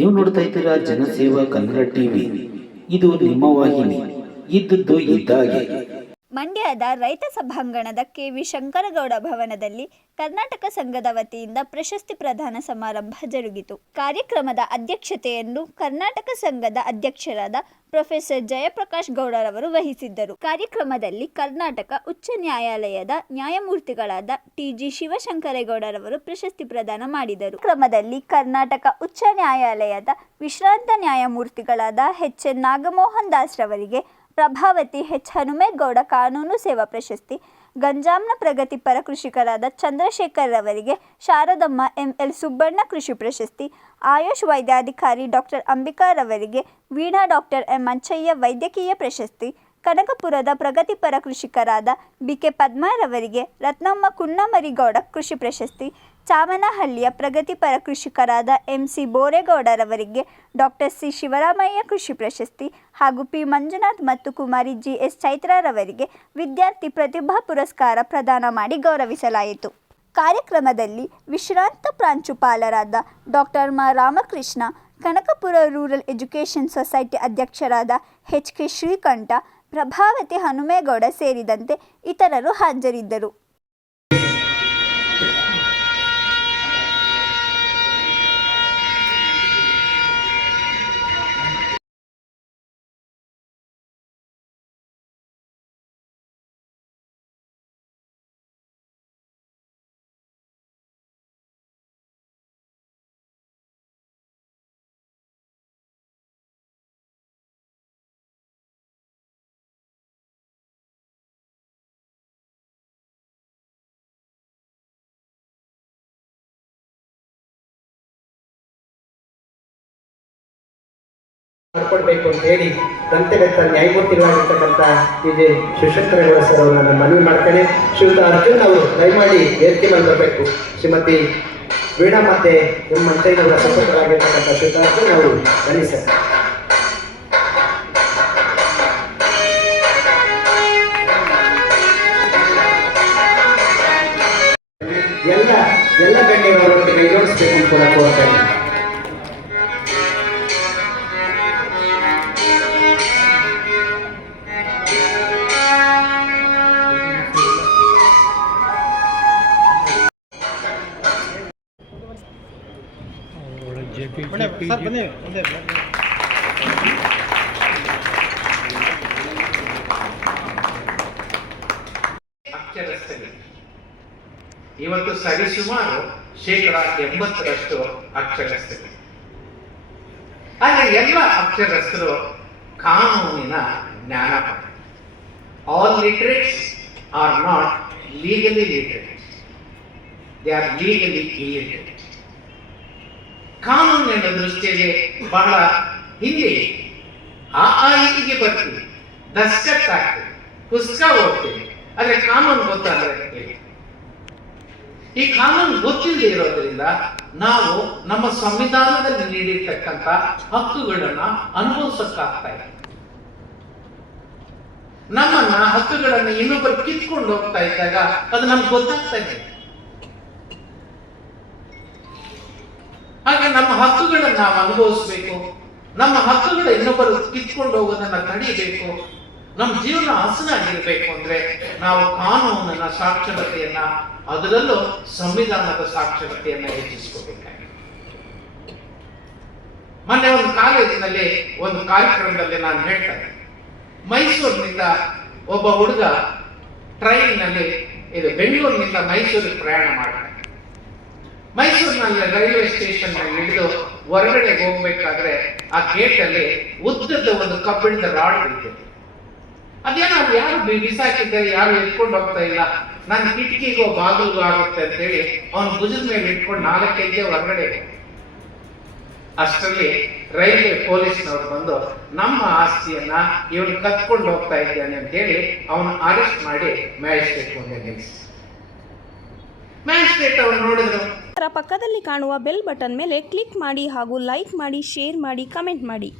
ನೀವು ನೋಡ್ತಾ ಇದ್ದೀರಾ ಜನಸೇವಾ ಕನ್ನಡ ಟಿವಿ. ಇದು ನಿಮ್ಮ ವಾಹಿನಿ. ಇದ್ದದ್ದು ಇದ್ದಾಗೆ. ಮಂಡ್ಯದ ರೈತ ಸಭಾಂಗಣದ ಕೆ.ವಿ. ಶಂಕರಗೌಡ ಭವನದಲ್ಲಿ ಕರ್ನಾಟಕ ಸಂಘದ ವತಿಯಿಂದ ಪ್ರಶಸ್ತಿ ಪ್ರದಾನ ಸಮಾರಂಭ ಜರುಗಿತು. ಕಾರ್ಯಕ್ರಮದ ಅಧ್ಯಕ್ಷತೆಯನ್ನು ಕರ್ನಾಟಕ ಸಂಘದ ಅಧ್ಯಕ್ಷರಾದ ಪ್ರೊಫೆಸರ್ ಜಯಪ್ರಕಾಶ್ ಗೌಡರವರು ವಹಿಸಿದ್ದರು. ಕಾರ್ಯಕ್ರಮದಲ್ಲಿ ಕರ್ನಾಟಕ ಉಚ್ಚ ನ್ಯಾಯಾಲಯದ ನ್ಯಾಯಮೂರ್ತಿಗಳಾದ ಟಿ.ಜಿ. ಶಿವಶಂಕರೇಗೌಡರವರು ಪ್ರಶಸ್ತಿ ಪ್ರದಾನ ಮಾಡಿದರು. ಕಾರ್ಯಕ್ರಮದಲ್ಲಿ ಕರ್ನಾಟಕ ಉಚ್ಚ ನ್ಯಾಯಾಲಯದ ವಿಶ್ರಾಂತ ನ್ಯಾಯಮೂರ್ತಿಗಳಾದ ಎಚ್.ಎನ್. ನಾಗಮೋಹನ್ ದಾಸ್ ರವರಿಗೆ ಪ್ರಭಾವತಿ ಎಚ್. ಹನುಮೇಗೌಡ ಕಾನೂನು ಸೇವಾ ಪ್ರಶಸ್ತಿ, ಗಂಜಾಂನ ಪ್ರಗತಿಪರ ಕೃಷಿಕರಾದ ಚಂದ್ರಶೇಖರ್ ರವರಿಗೆ ಶಾರದಮ್ಮ ಎಂ.ಎಲ್. ಸುಬ್ಬಣ್ಣ ಕೃಷಿ ಪ್ರಶಸ್ತಿ, ಆಯುಷ್ ವೈದ್ಯಾಧಿಕಾರಿ ಡಾಕ್ಟರ್ ಅಂಬಿಕಾ ರವರಿಗೆ ವೀಣಾ ಡಾಕ್ಟರ್ ಎಂ. ಮಂಚಯ್ಯ ವೈದ್ಯಕೀಯ ಪ್ರಶಸ್ತಿ, ಕನಕಪುರದ ಪ್ರಗತಿಪರ ಕೃಷಿಕರಾದ ಬಿ.ಕೆ. ಪದ್ಮರವರಿಗೆ ರತ್ನಮ್ಮ ಕುನ್ನಮರಿಗೌಡ ಕೃಷಿ ಪ್ರಶಸ್ತಿ, ಚಾಮನಹಳ್ಳಿಯ ಪ್ರಗತಿಪರ ಕೃಷಿಕರಾದ ಎಂ.ಸಿ. ಬೋರೇಗೌಡರವರಿಗೆ ಡಾಕ್ಟರ್ ಸಿ. ಶಿವರಾಮಯ್ಯ ಕೃಷಿ ಪ್ರಶಸ್ತಿ ಹಾಗೂ ಪಿ. ಮಂಜುನಾಥ್ ಮತ್ತು ಕುಮಾರಿ ಜಿ.ಎಸ್. ಚೈತ್ರರವರಿಗೆ ವಿದ್ಯಾರ್ಥಿ ಪ್ರತಿಭಾ ಪುರಸ್ಕಾರ ಪ್ರದಾನ ಮಾಡಿ ಗೌರವಿಸಲಾಯಿತು. ಕಾರ್ಯಕ್ರಮದಲ್ಲಿ ವಿಶ್ರಾಂತ ಪ್ರಾಂಶುಪಾಲರಾದ ಡಾಕ್ಟರ್ ಮ. Ramakrishna, Kanakapura rural education society ಅಧ್ಯಕ್ಷರಾದ ಎಚ್.ಕೆ. ಶ್ರೀಕಂಠ, ಪ್ರಭಾವತಿ ಹನುಮೇಗೌಡ ಸೇರಿದಂತೆ ಇತರರು ಹಾಜರಿದ್ದರು. ಮಾಡ್ಕೊಡ್ಬೇಕು ಅಂತ ಹೇಳಿ ದಂತಗತ್ತ ನ್ಯಾಯಮೂರ್ತಿಗಳಾಗಿರ್ತಕ್ಕಂಥ ಟಿ.ಜಿ. ಶಿವಶಂಕರೇಗೌಡ ಸರ್ ಅವರನ್ನು ಮನವಿ ಮಾಡ್ತೇನೆ. ಶ್ರೀಯುತ ಅರ್ಜುನ್ ಅವರು ದಯಮಾಡಿ ವೇದಿಕೆ ಮೇಲೆ ಬರಬೇಕು. ಶ್ರೀಮತಿ ವೀಣಾ ಮತ್ತೆ ಎಂ. ಮಂಚಯ್ಯನವರ ಸಹೋದರರಾಗಿರ್ತಕ್ಕಂಥ ಶ್ರೀಯುತ ಅರ್ಜುನ್ ಅವರು ಬನ್ನಿ ಸರ್. ಎಲ್ಲ ಗಣ್ಯರವರೊಟ್ಟಿಗೆ ಯೋಚಿಸಬೇಕು ಅಂತ ಕೂಡ ಕೋರ್ತೇನೆ. ಇವತ್ತು ಸರಿಸುಮಾರು 80% ಅಕ್ಷರಸ್ಥರು. ಹಾಗೆ ಎಲ್ಲ ಅಕ್ಷರಸ್ಥರು ಕಾನೂನಿನ ಜ್ಞಾನ. All literates are not legally literate, they are legally illiterate. ಕಾನೂನಿನ ದೃಷ್ಟಿಯಲ್ಲಿ ಬಹಳ ಹಿಂದೆ ಆಯ್ಕೆಗೆ ಬರ್ತೀವಿ, ದಸ್ಕತ್ ಆಗ್ತೀವಿ, ಪುಸ್ತಕ ಓದ್ತೀವಿ, ಆದರೆ ಕಾನೂನು ಗೊತ್ತಾಗಲ್ಲ. ಈ ಕಾನೂನು ಗೊತ್ತಿಲ್ಲದೆ ಇರೋದ್ರಿಂದ ನಾವು ನಮ್ಮ ಸಂವಿಧಾನದಲ್ಲಿ ನೀಡಿರ್ತಕ್ಕಂಥ ಹಕ್ಕುಗಳನ್ನ ಅನುಭವಿಸಕ್ಕಾಗ್ತಾ ಇದೆ. ನಮ್ಮನ್ನ ಹಕ್ಕುಗಳನ್ನ ಇನ್ನೊಬ್ಬರು ಕಿತ್ಕೊಂಡು ಹೋಗ್ತಾ ಇದ್ದಾಗ ಅದು ನಮ್ಗೆ ಗೊತ್ತಾಗ್ತಾ ಇದೆ. ಹಾಗೆ ನಮ್ಮ ಹಕ್ಕುಗಳನ್ನ ನಾವು ಅನುಭವಿಸ್ಬೇಕು. ನಮ್ಮ ಹಕ್ಕುಗಳ ಇನ್ನೊಬ್ಬರು ಕಿತ್ಕೊಂಡು ಹೋಗೋದನ್ನ ತಡಿಬೇಕು. ನಮ್ಮ ಜೀವನ ಹಸನಾಗಿರ್ಬೇಕು ಅಂದ್ರೆ ನಾವು ಕಾನೂನಿನ ಸಾಕ್ಷರತೆಯನ್ನ, ಅದರಲ್ಲೂ ಸಂವಿಧಾನದ ಸಾಕ್ಷರತೆಯನ್ನ ಹೆಚ್ಚಿಸ್ಕೋಬೇಕಾಗಿದೆ. ಮೊನ್ನೆ ಒಂದು ಕಾಲೇಜಿನಲ್ಲಿ ಒಂದು ಕಾರ್ಯಕ್ರಮದಲ್ಲಿ ನಾನು ಹೇಳ್ತೇನೆ, ಮೈಸೂರಿನಿಂದ ಒಬ್ಬ ಹುಡುಗ ಟ್ರೈನ್ನಲ್ಲಿ ಬೆಂಗಳೂರಿನಿಂದ ಮೈಸೂರಿಗೆ ಪ್ರಯಾಣ ಮಾಡ್ತಾನೆ. ಮೈಸೂರಿನಲ್ಲಿ ರೈಲ್ವೆ ಸ್ಟೇಷನ್ ಹಿಡಿದು ಹೊರಗಡೆ ಹೋಗ್ಬೇಕಾದ್ರೆ ಆ ಗೇಟ್ ಅಲ್ಲಿ ಉದ್ದದ ಒಂದು ಕಬ್ಬಿಣದ ರಾಡ್ ಇರ್ತದೆ. ಅದೇನೋ ಅದು ಯಾರು ಬಿಸಾಕಿದ್ದಾರೆ, ಯಾರು ಎತ್ಕೊಂಡು ಹೋಗ್ತಾ ಇಲ್ಲ, ನನ್ನ ಕಿಟಕಿಗೋ ಬಾಗಿಲಿಗೋ ಆಗುತ್ತೆ ಅಂತ ಹೇಳಿ ಅವನ ಭುಜದ ಮೇಲೆ ಇಟ್ಕೊಂಡು 4 ಹೆಜ್ಜೆ ಹೊರಗಡೆ. ಅಷ್ಟರಲ್ಲಿ ರೈಲ್ವೆ ಪೊಲೀಸ್ನವ್ರು ಬಂದು ನಮ್ಮ ಆಸ್ತಿಯನ್ನ ಇವನು ಕತ್ಕೊಂಡು ಹೋಗ್ತಾ ಇದ್ದಾನೆ ಅಂತ ಹೇಳಿ ಅವನು ಅರೆಸ್ಟ್ ಮಾಡಿ ಮ್ಯಾಜಿಸ್ಟ್ರೇಟ್ ಮುಂದೆ ನಿಲ್ಲಿಸಿ. ಮ್ಯಾಜಿಸ್ಟ್ರೇಟ್ ಅವರು ನೋಡಿದ್ರು. ಪಕ್ಕದಲ್ಲಿ ಕಾಣುವ ಬೆಲ್ ಬಟನ್ ಮೇಲೆ ಕ್ಲಿಕ್ ಮಾಡಿ ಹಾಗೂ ಲೈಕ್ ಮಾಡಿ, ಶೇರ್ ಮಾಡಿ, ಕಮೆಂಟ್ ಮಾಡಿ.